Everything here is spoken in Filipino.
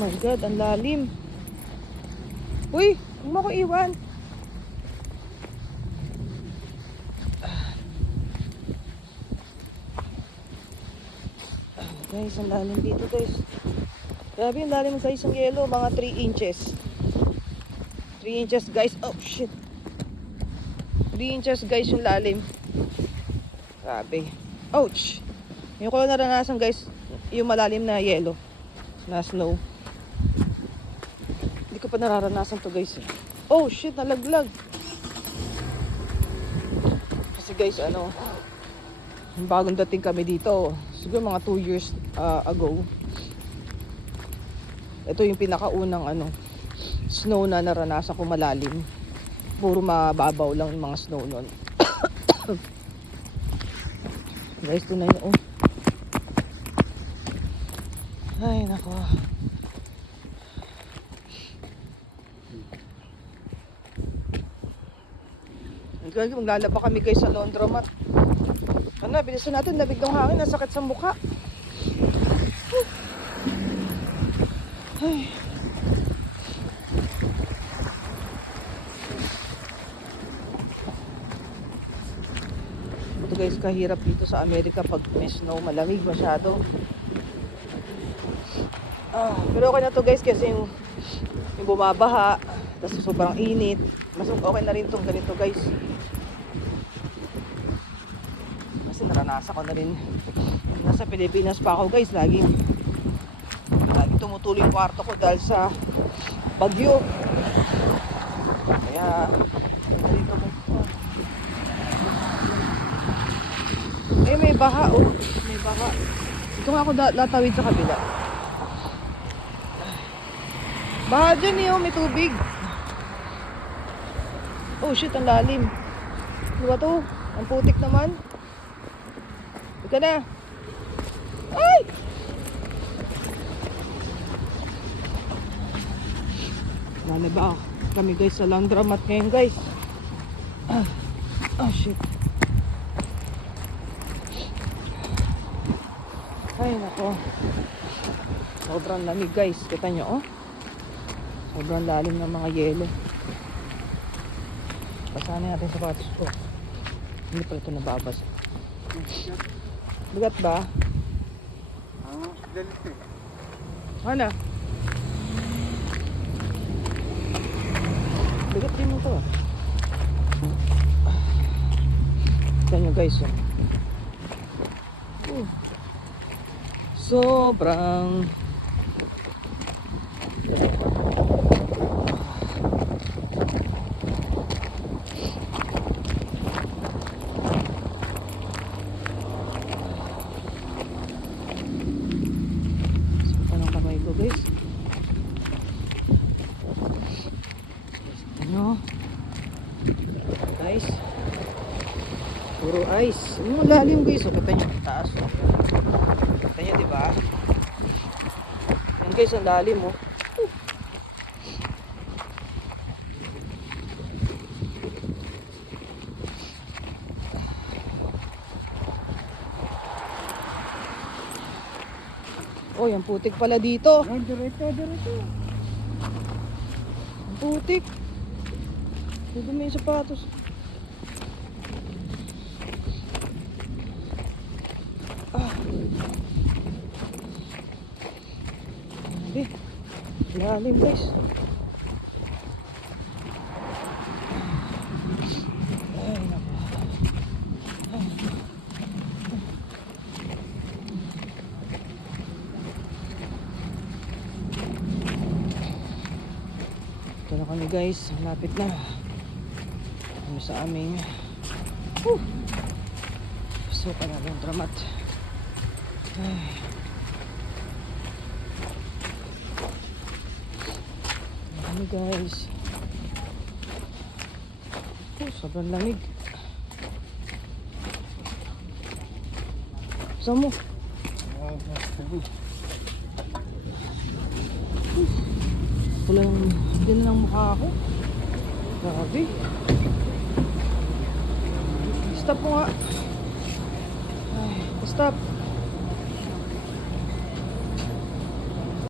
my God, ang lalim. Uy, huwag mo ko iwan. Guys, ang lalim dito guys. Grabe yung lalim guys ng yelo. Mga 3 inches. 3 inches guys. Oh shit. 3 inches guys yung lalim. Grabe. Ouch. Yung ko naranasan guys, yung malalim na yelo. Na snow. Hindi ko pa nararanasan to guys. Oh shit, nalaglag. Kasi guys, ano, bagong dating kami dito. Siguro mga 2 years ago. Ito yung pinakaunang ano, snow na naranasan ko malalim. Puro mababaw lang yung mga snow nun. Guys, ito na yun. Oh. Ay, nako. Maglalaba kami guys sa laundromat. Ano, bilisan natin, labig ng hangin, nasakit sa mukha. Ay. Ito guys, kahirap dito sa Amerika pag may snow, malamig masyado. Pero okay na to guys kasi yung bumabaha, tapos sobrang init. Mas okay na rin tong ganito guys. Kasi naranasan ko na rin. Nasa Pilipinas pa ako guys, laging tumutuloy yung kwarto ko dahil sa bagyo. Kaya dito guys. Eh may baha oh, may baha. Ito nga ako latawid sa kabila. Baha dyan eh, oh, may tubig. Oh shit, ang lalim. Ano ba to? Ang putik naman. Ika na. Ay! Lalaba kami guys sa laundromat ngayon guys. Oh shit. Ay nako. Sobrang lamig guys. Kita nyo oh. Sobrang lalim ng mga yelo. Pasanin natin sapatos ko. Hindi pala ito nababasa. Bigat ba? Dalit eh. Ano? Bigat din mo ito. Tignan nyo guys. Sobrang guys. Ano? Guys. Puro ice. Yung lalim guys. O, kata nyo. Taas. O. Kata nyo, diba? Yan guys, ang lalim o. Oh, yung putik pala dito. Diretso. Ang putik. Dudumi yung sapatos. Lalim guys. Ay, naku. Ito na kami guys, malapit na kami sa aming so panalong dramat. Ay. Kami guys. Sobrang lamig. Saan mo? Walang, hindi na lang mukha ako. Grabe. Stop mo nga. Ay, stop.